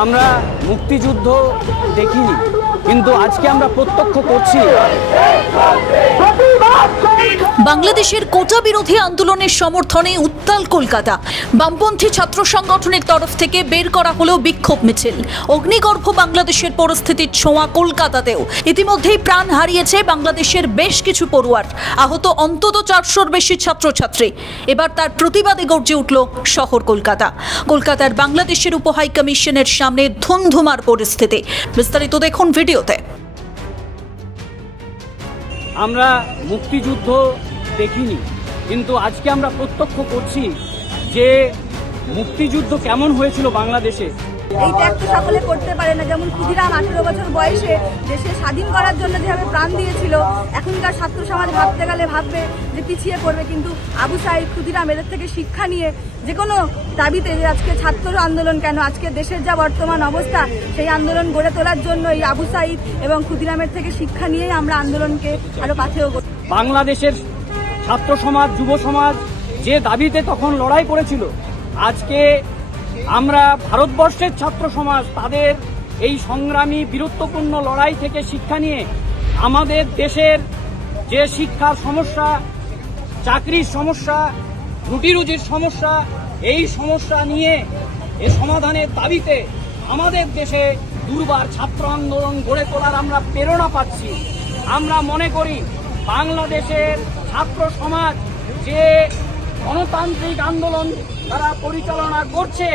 আমরা মুক্তিযুদ্ধ দেখিনি, কিন্তু আজকে আমরা প্রত্যক্ষ করছি। বাংলাদেশের কোটা বিরোধী আন্দোলনের সমর্থনে উত্তাল কলকাতা। বামপন্থী ছাত্র সংগঠনের তরফ থেকে বের করা হলো বিক্ষোভ মিছিল। অগ্নিগর্ভ বাংলাদেশের পরিস্থিতির ছোঁয়া কলকাতাতেও। ইতিমধ্যেই প্রাণ হারিয়েছে বাংলাদেশের বেশ কিছু পড়ুয়ার, আহত অন্তত 400-র বেশি ছাত্রছাত্রী। এবার তার প্রতিবাদে গর্জে উঠল শহর কলকাতা। কলকাতার বাংলাদেশের উপহাই কমিশনের সামনে ধুন্ধুমার পরিস্থিতি। বিস্তারিত দেখুন ভিডিওতে। আমরা মুক্তিযুদ্ধ দেখিনি, কিন্তু আজকে আমরা প্রত্যক্ষ করছি যে মুক্তিযুদ্ধ কেমন হয়েছিল বাংলাদেশে। এই ত্যাগ তো সকলে করতে পারে না। যেমন ক্ষুদিরাম 18 বছর বয়সে দেশে স্বাধীন করার জন্য যেভাবে প্রাণ দিয়েছিল, এখনকার ছাত্র সমাজ ভাবতে গেলে ভাববে যে পিছিয়ে পড়বে। কিন্তু আবু সাঈদ, ক্ষুদিরাম এদের থেকে শিক্ষা নিয়ে যে কোনো দাবিতে, যে আজকে ছাত্র আন্দোলন কেন, আজকে দেশের যা বর্তমান অবস্থা, সেই আন্দোলন গড়ে তোলার জন্য এই আবু সাঈদ এবং ক্ষুদিরামের থেকে শিক্ষা নিয়েই আমরা আন্দোলনকে আরো পাথেয় করি। বাংলাদেশের ছাত্র সমাজ, যুব সমাজ যে দাবিতে তখন লড়াই করেছিল, আজকে আমরা ভারতবর্ষের ছাত্র সমাজ তাদের এই সংগ্রামী বীরত্বপূর্ণ লড়াই থেকে শিক্ষা নিয়ে আমাদের দেশের যে শিক্ষার সমস্যা, চাকরির সমস্যা, রুটি রুজির সমস্যা, এই সমস্যা নিয়ে এ সমাধানের দাবিতে আমাদের দেশে দুর্বার ছাত্র আন্দোলন গড়ে তোলার আমরা প্রেরণা পাচ্ছি। আমরা মনে করি বাংলাদেশের ছাত্র সমাজ যে গণতান্ত্রিক আন্দোলন তারা পরিচালনা করছে,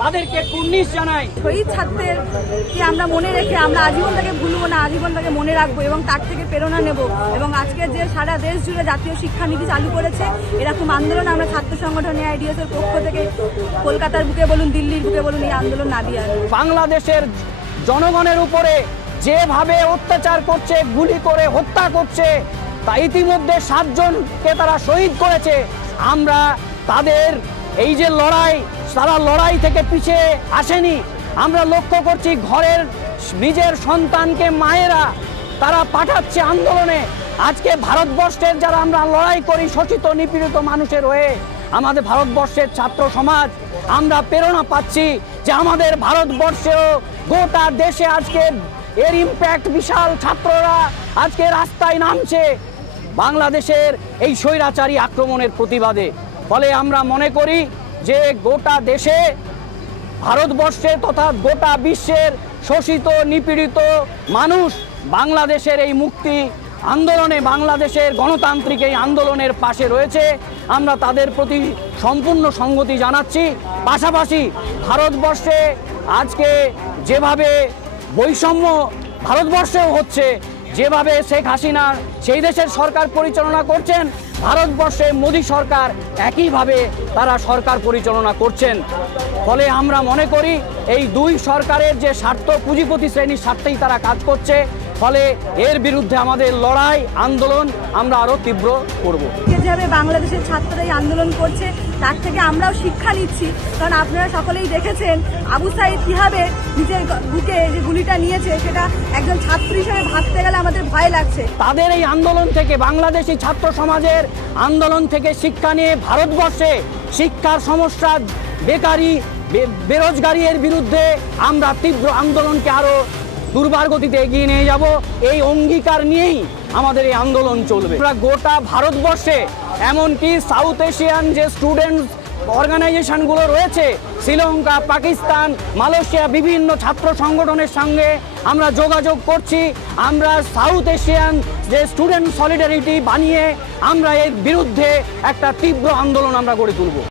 তাদেরকে কুর্নিশ জানাই। শহীদ ছাত্রকে আমরা মনে রেখে আমরা আজীবন তাকে ভুলবো না, আজীবন তাকে মনে রাখবো এবং তার থেকে প্রেরণা নেব। এবং আজকে যে সারা দেশ জুড়ে জাতীয় শিক্ষানীতি চালু করেছে, এরকম আন্দোলন আমরা ছাত্র সংগঠন AIDS এর পক্ষ থেকে কলকাতার বুকে বলুন, দিল্লির বুকে বলুন, এই আন্দোলন নামিয়ে আনবো। বাংলাদেশের জনগণের উপরে যেভাবে অত্যাচার করছে, গুলি করে হত্যা করছে, তা ইতিমধ্যে 7 জনকে তারা শহীদ করেছে। আমরা তাদের এই যে লড়াই, তারা লড়াই থেকে পিছিয়ে আসেনি। আমরা লক্ষ্য করছি ঘরের নিজের সন্তানকে মায়েরা তারা পাঠাচ্ছে আন্দোলনে। আজকে ভারতবর্ষের যারা আমরা লড়াই করি শোষিত নিপীড়িত মানুষের হয়ে, আমাদের ভারতবর্ষের ছাত্র সমাজ আমরা প্রেরণা পাচ্ছি যে আমাদের ভারতবর্ষেও গোটা দেশে আজকে এর ইম্প্যাক্ট বিশাল। ছাত্ররা আজকে রাস্তায় নামছে বাংলাদেশের এই স্বৈরাচারী আক্রমণের প্রতিবাদে। ফলে আমরা মনে করি যে গোটা দেশে, ভারতবর্ষে তথা গোটা বিশ্বের শোষিত নিপীড়িত মানুষ বাংলাদেশের এই মুক্তি আন্দোলনে, বাংলাদেশের গণতান্ত্রিক এই আন্দোলনের পাশে রয়েছে। আমরা তাদের প্রতি সম্পূর্ণ সংহতি জানাচ্ছি। পাশাপাশি ভারতবর্ষে আজকে যেভাবে বৈষম্য ভারতবর্ষেও হচ্ছে, যেভাবে শেখ হাসিনা সেই দেশের সরকার পরিচালনা করছেন, ভারতবর্ষে মোদী সরকার একইভাবে তারা সরকার পরিচালনা করছেন। ফলে আমরা মনে করি এই দুই সরকারের যে স্বার্থ, পুঁজিপতি শ্রেণীর স্বার্থেই তারা কাজ করছে। ফলে এর বিরুদ্ধে আমাদের লড়াই, আন্দোলন আমরা আরো তীব্র করব। যেভাবে বাংলাদেশের ছাত্ররা এই আন্দোলন করছে, তার থেকে আমরাও শিক্ষা নিচ্ছি। কারণ আপনারা সকলেই দেখেছেন আবু সাঈদ কিভাবে নিজের বুকে যে গুলিটা নিয়েছে, সেটা একজন ছাত্র হিসেবে ভাবতে গেলে আমাদের ভয় লাগছে। তাদের এই আন্দোলন থেকে, বাংলাদেশি ছাত্র সমাজের আন্দোলন থেকে শিক্ষা নিয়ে ভারতবর্ষে শিক্ষার সমস্যা, বেকারি, বেরোজগারি এর বিরুদ্ধে আমরা তীব্র আন্দোলনকে আরো দুর্বার গতিতে এগিয়ে নিয়ে যাব। এই অঙ্গীকার নিয়েই আমাদের এই আন্দোলন চলবে। আমরা গোটা ভারতবর্ষে, এমনকি সাউথ এশিয়ান যে স্টুডেন্ট অর্গানাইজেশনগুলো রয়েছে, শ্রীলঙ্কা, পাকিস্তান, মালয়েশিয়া, বিভিন্ন ছাত্র সংগঠনের সঙ্গে আমরা যোগাযোগ করছি। আমরা সাউথ এশিয়ান যে স্টুডেন্ট সলিডারিটি বানিয়ে আমরা এর বিরুদ্ধে একটা তীব্র আন্দোলন আমরা গড়ে তুলব।